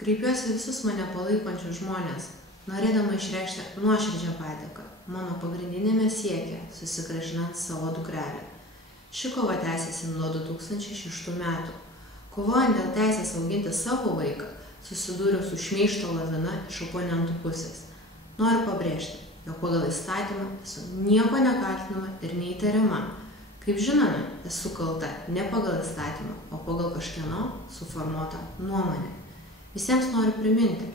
Kreipiuosi visus mane palaikančius žmonės, norėdama išreikšti nuoširdžią padėką mano pagrindinėme siekia susigrąžinant savo dukrelę. Ši kova tęsiasi nuo 2006 metų. Kovojant dėl teisės auginti savo vaiką, susidūriau su šmeižto lavina iš oponentų pusės. Noriu pabrėžti, jog pagal įstatymą esu nieko nekaltinama ir neįtariama. Kaip žinome, esu kalta ne pagal įstatymą, o pagal kažkieno suformuotą nuomonę. Visiems noriu priminti,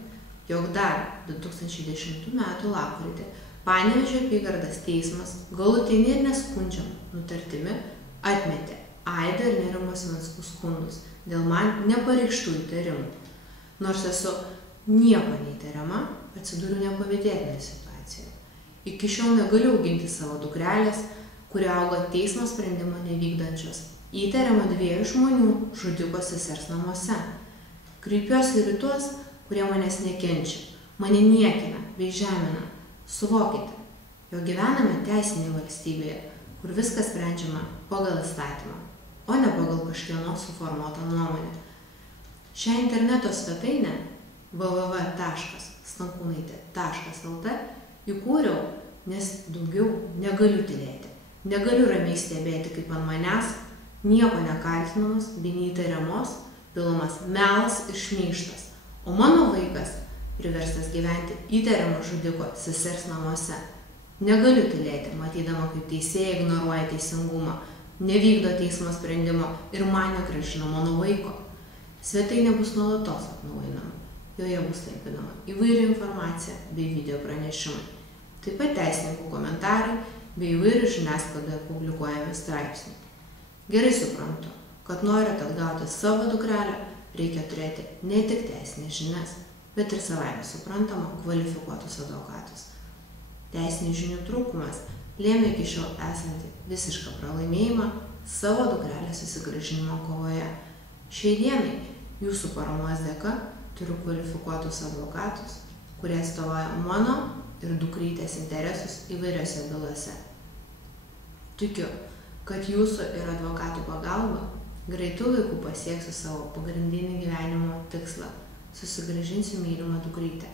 jog dar 2010 m. lapkritį Panevėžio apygardos teismas galutinį ir neskundžiamą nutartimi atmetė Aido ir Neringos Venckų skundus dėl man nepareikštų įtarimų. Nors esu nieko neįtariama, atsidūriau nepavydėtinoje situacijoje. Iki šiol negaliu auginti savo dukrelės, kuri auga teismo sprendimo nevykdančios, įtariama 2 žmonių žudiko sesers namuose. Kreipiuosi ir į tuos, kurie manęs nekenčia, mane niekina bei žemina. Suvokite, jog gyvename teisinėje valstybėje, kur viskas sprendžiama pagal įstatymą, o ne pagal kažkieno suformuotą nuomonę. Šią interneto svetainę www.stankunaitė.lt įkūriau, nes daugiau negaliu tylėti. Negaliu ramiai stebėti, kaip ant manęs, nieko nekaltinamas bei neįtariamos, pilamas melas ir šmeižtas, o mano vaikas priverstas gyventi įtariamo žudiko sesers namuose. Negaliu tylėti, matydama, kaip teisėjai ignoruoja teisingumą, nevykdo teismo sprendimo ir man negrąžina mano vaiko. Svetainė bus nuolatos atnaujinama, joje bus talpinama įvairi informacija bei video pranešimai. Taip pat teisininkų komentarai bei įvairių žiniasklaidoje publikuojami straipsniai. Gerai suprantu, kad norint atgauti savo dukrelę, reikia turėti ne tik teisinės žinias, bet ir savaime suprantama kvalifikuotus advokatus. Teisinių žinių trūkumas lėmė iki šiol esantį visišką pralaimėjimą savo dukrelės susigrąžinimo kovoje. Šiai dienai jūsų paramos dėka turiu kvalifikuotus advokatus, kurie atstovauja mano ir dukrytės interesus įvairiose bylose. Tikiu, kad jūsų ir advokatų pagalba greitų laikų pasieksiu savo pagrindinį gyvenimo tikslą. Susigrąžinsiu mylimą dukrytę.